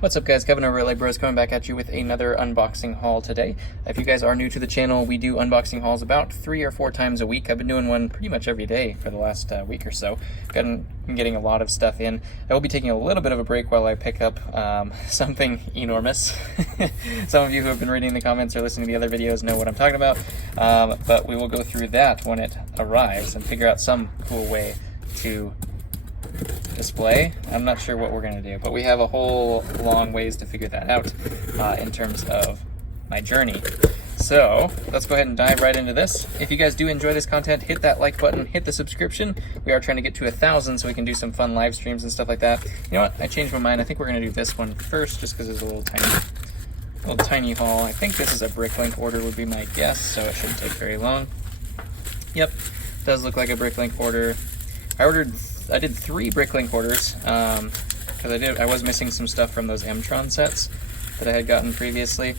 What's up guys, Kevin over at LEGbrOs coming back at you with another unboxing haul today. If you guys are new to the channel, we do unboxing hauls about 3 or 4 times a week. I've been doing one pretty much every day for the last week or so. Been getting a lot of stuff in. I will be taking a little bit of a break while I pick up something enormous. Some of you who have been reading the comments or listening to the other videos know what I'm talking about, but we will go through that when it arrives and figure out some cool way to display. I'm not sure what we're going to do, but we have a whole long ways to figure that out in terms of my journey. So let's go ahead and dive right into this. If you guys do enjoy this content, hit that like button, hit the subscription. We are trying to get to 1,000 so we can do some fun live streams and stuff like that. You know what? I changed my mind. I think we're going to do this one first just because it's a little tiny haul. I think this is a Bricklink order would be my guess, so it shouldn't take very long. Yep, does look like a Bricklink order. I did 3 Bricklink orders because I was missing some stuff from those M-Tron sets that I had gotten previously.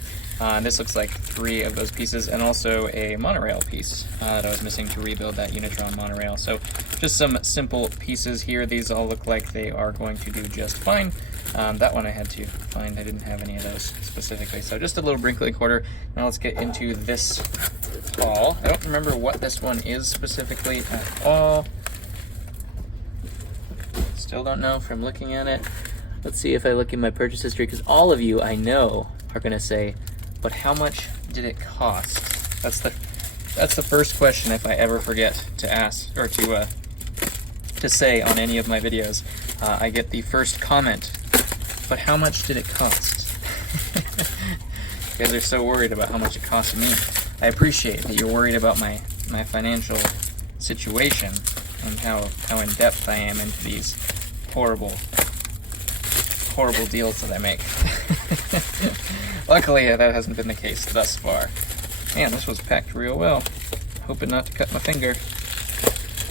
This looks like 3 of those pieces, and also a monorail piece that I was missing to rebuild that Unitron monorail. So just some simple pieces here. These all look like they are going to do just fine. That one I had to find. I didn't have any of those specifically. So just a little Bricklink order. Now let's get into this haul. I don't remember what this one is specifically at all. Still don't know from looking at it. Let's see if I look in my purchase history, because all of you I know are going to say, but how much did it cost? That's the first question if I ever forget to ask or to say on any of my videos. I get the first comment, but how much did it cost? You guys are so worried about how much it cost me. I appreciate that you're worried about my financial situation and how in depth I am into these horrible deals that I make. Luckily, that hasn't been the case thus far. Man, this was packed real well. Hoping not to cut my finger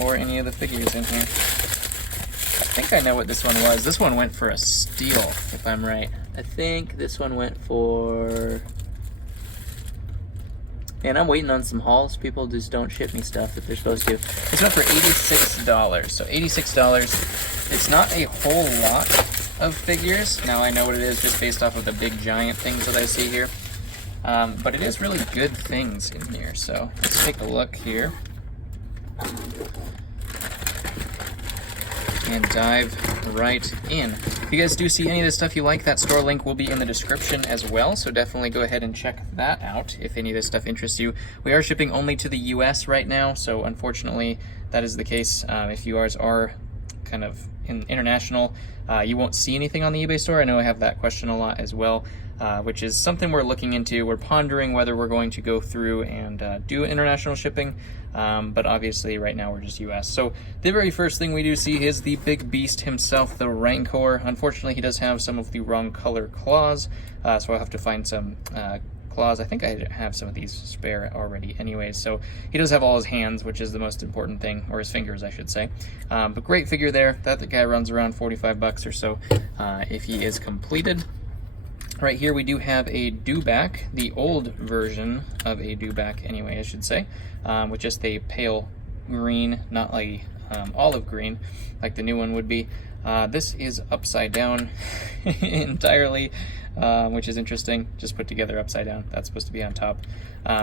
or any of the figures in here. I think I know what this one was. This one went for a steal, if I'm right. I think this one went for... And I'm waiting on some hauls. People just don't ship me stuff that they're supposed to. This went for $86. So $86. It's not a whole lot of figures. Now I know what it is just based off of the big giant things that I see here. But it is really good things in here. So let's take a look here. And dive right in. If you guys do see any of the stuff you like, that store link will be in the description as well, so definitely go ahead and check that out if any of this stuff interests you. We are shipping only to the US right now, so unfortunately that is the case. If yours are kind of international, you won't see anything on the eBay store. I know I have that question a lot as well, which is something we're looking into. We're pondering whether we're going to go through and do international shipping, but obviously right now we're just US. So the very first thing we do see is the big beast himself, the Rancor. Unfortunately, he does have some of the wrong color claws, so I'll have to find some claws. I think I have some of these spare already anyways. So he does have all his hands, which is the most important thing, or his fingers I should say. But great figure there. That guy runs around 45 bucks or so if he is completed. Right here we do have a dewback, the old version of a dewback anyway I should say, with just a pale green, not like olive green like the new one would be. This is upside down entirely, which is interesting, just put together upside down. That's supposed to be on top,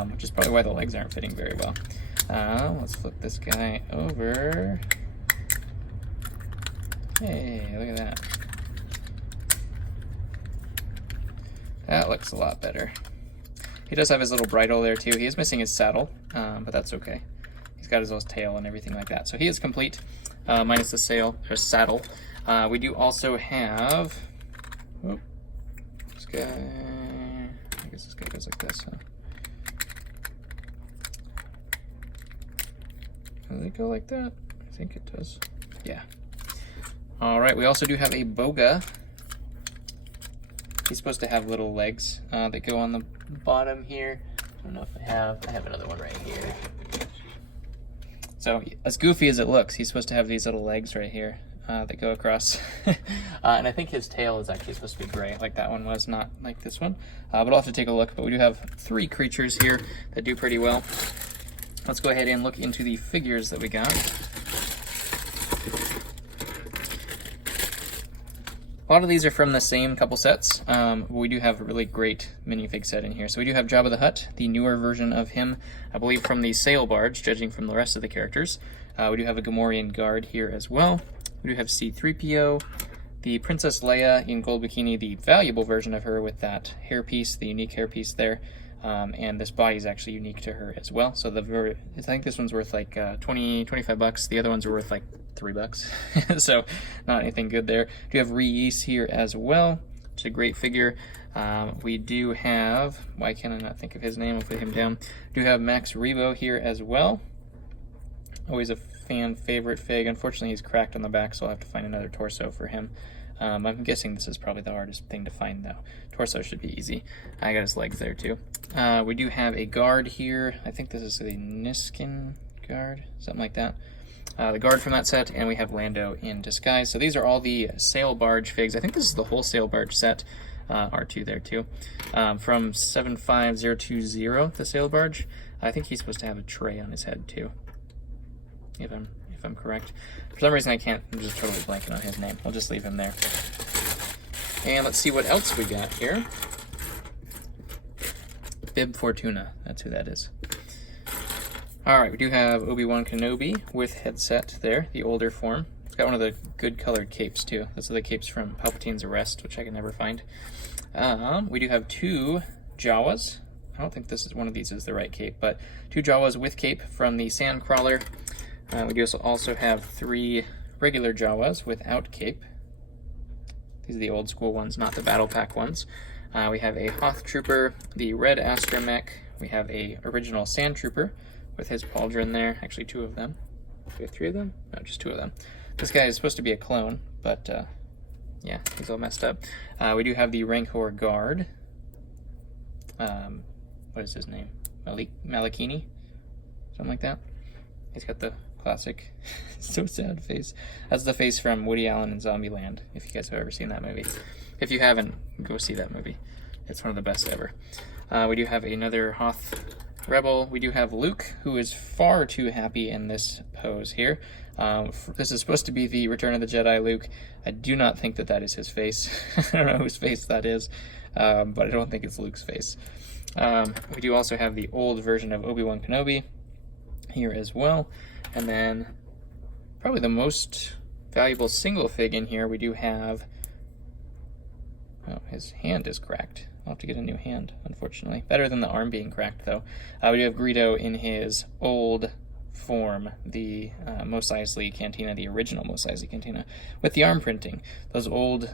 which is probably why the legs aren't fitting very well. Let's flip this guy over. Hey, look at that. That looks a lot better. He does have his little bridle there too. He is missing his saddle, but that's okay. He's got his little tail and everything like that. So he is complete, minus the saddle. We do also have, this guy, I guess this guy goes like this, huh? Does it go like that? I think it does. Yeah. All right, we also do have a Boga. He's supposed to have little legs that go on the bottom here. I don't know if I have another one right here. So as goofy as it looks, he's supposed to have these little legs right here that go across. And I think his tail is actually supposed to be gray, like that one was, not like this one. But I'll have to take a look. But we do have 3 creatures here that do pretty well. Let's go ahead and look into the figures that we got. A lot of these are from the same couple sets. We do have a really great minifig set in here. So we do have Jabba the Hutt, the newer version of him, I believe from the sail barge, judging from the rest of the characters. We do have a Gamorrean guard here as well. We do have C-3PO, the Princess Leia in gold bikini, the valuable version of her with that hairpiece, the unique hairpiece there. And this body is actually unique to her as well. So I think this one's worth like 25 bucks. The other ones are worth like $3. So not anything good there. We do have Reese here as well. It's a great figure. We do have, why can I not think of his name? I'll put him down. We do have Max Rebo here as well. Always a fan favorite fig. Unfortunately, he's cracked on the back, so I'll have to find another torso for him. I'm guessing this is probably the hardest thing to find, though. Torso should be easy. I got his legs there, too. We do have a guard here. I think this is a Niskin guard, something like that. The guard from that set, and we have Lando in disguise. So these are all the sail barge figs. I think this is the whole sail barge set. R2 there, too. From 75020, the sail barge. I think he's supposed to have a tray on his head, too. If I'm correct. For some reason I'm just totally blanking on his name. I'll just leave him there. And let's see what else we got here. Bib Fortuna, that's who that is. Alright, we do have Obi-Wan Kenobi with headset there, the older form. It's got one of the good colored capes too. Those are the capes from Palpatine's Arrest, which I can never find. We do have 2 Jawas. I don't think one of these is the right cape, but 2 Jawas with cape from the Sandcrawler. We do also have 3 regular Jawas without cape. These are the old school ones, not the battle pack ones. We have a Hoth Trooper, the red astromech. We have a original Sand Trooper with his pauldron there. Actually, 2 of them. Do we have 3 of them? No, just 2 of them. This guy is supposed to be a clone, but yeah, he's all messed up. We do have the Rancor Guard. What is his name? Malakini? Something like that. He's got the classic, so sad face. That's the face from Woody Allen in Zombieland, if you guys have ever seen that movie. If you haven't, go see that movie. It's one of the best ever. We do have another Hoth Rebel. We do have Luke, who is far too happy in this pose here. This is supposed to be the Return of the Jedi Luke. I do not think that is his face. I don't know whose face that is, but I don't think it's Luke's face. We do also have the old version of Obi-Wan Kenobi here as well. And then probably the most valuable single fig in here, we do have, oh, his hand is cracked. I'll have to get a new hand, unfortunately. Better than the arm being cracked, though. We do have Greedo in his old form, the Mos Eisley Cantina, the original Mos Eisley Cantina, with the arm printing. Those old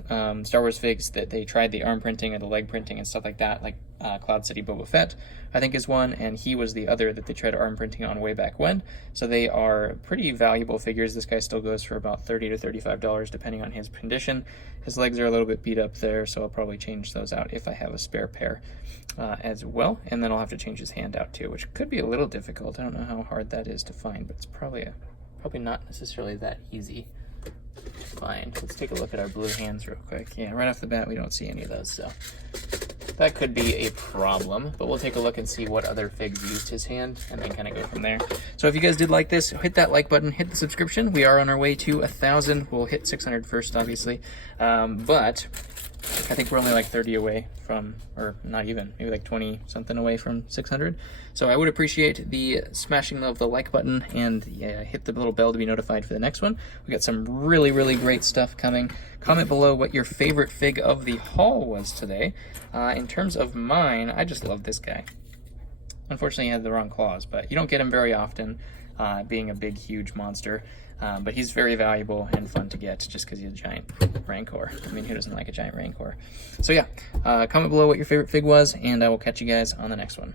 Star Wars figs that they tried the arm printing or the leg printing and stuff like that, like Cloud City Boba Fett, I think is one, and he was the other that they tried arm printing on way back when. So they are pretty valuable figures. This guy still goes for about $30 to $35 depending on his condition. His legs are a little bit beat up there, so I'll probably change those out if I have a spare pair as well. And then I'll have to change his hand out too, which could be a little difficult. I don't know how hard that is to find, but it's probably not necessarily that easy to find. Let's take a look at our blue hands real quick. Yeah, right off the bat we don't see any of those, so that could be a problem, but we'll take a look and see what other figs used his hand and then kind of go from there. So if you guys did like this, hit that like button, hit the subscription. We are on our way to 1,000. We'll hit 600 first, obviously, but I think we're only like 30 away from, or not even, maybe like 20 something away from 600. So I would appreciate the smashing of the like button and hit the little bell to be notified for the next one. We got some really, really great stuff coming. Comment below what your favorite fig of the haul was today. In terms of mine, I just love this guy. Unfortunately, he had the wrong claws, but you don't get him very often, being a big, huge monster. But he's very valuable and fun to get just because he's a giant Rancor. I mean, who doesn't like a giant Rancor? So yeah, comment below what your favorite fig was, and I will catch you guys on the next one.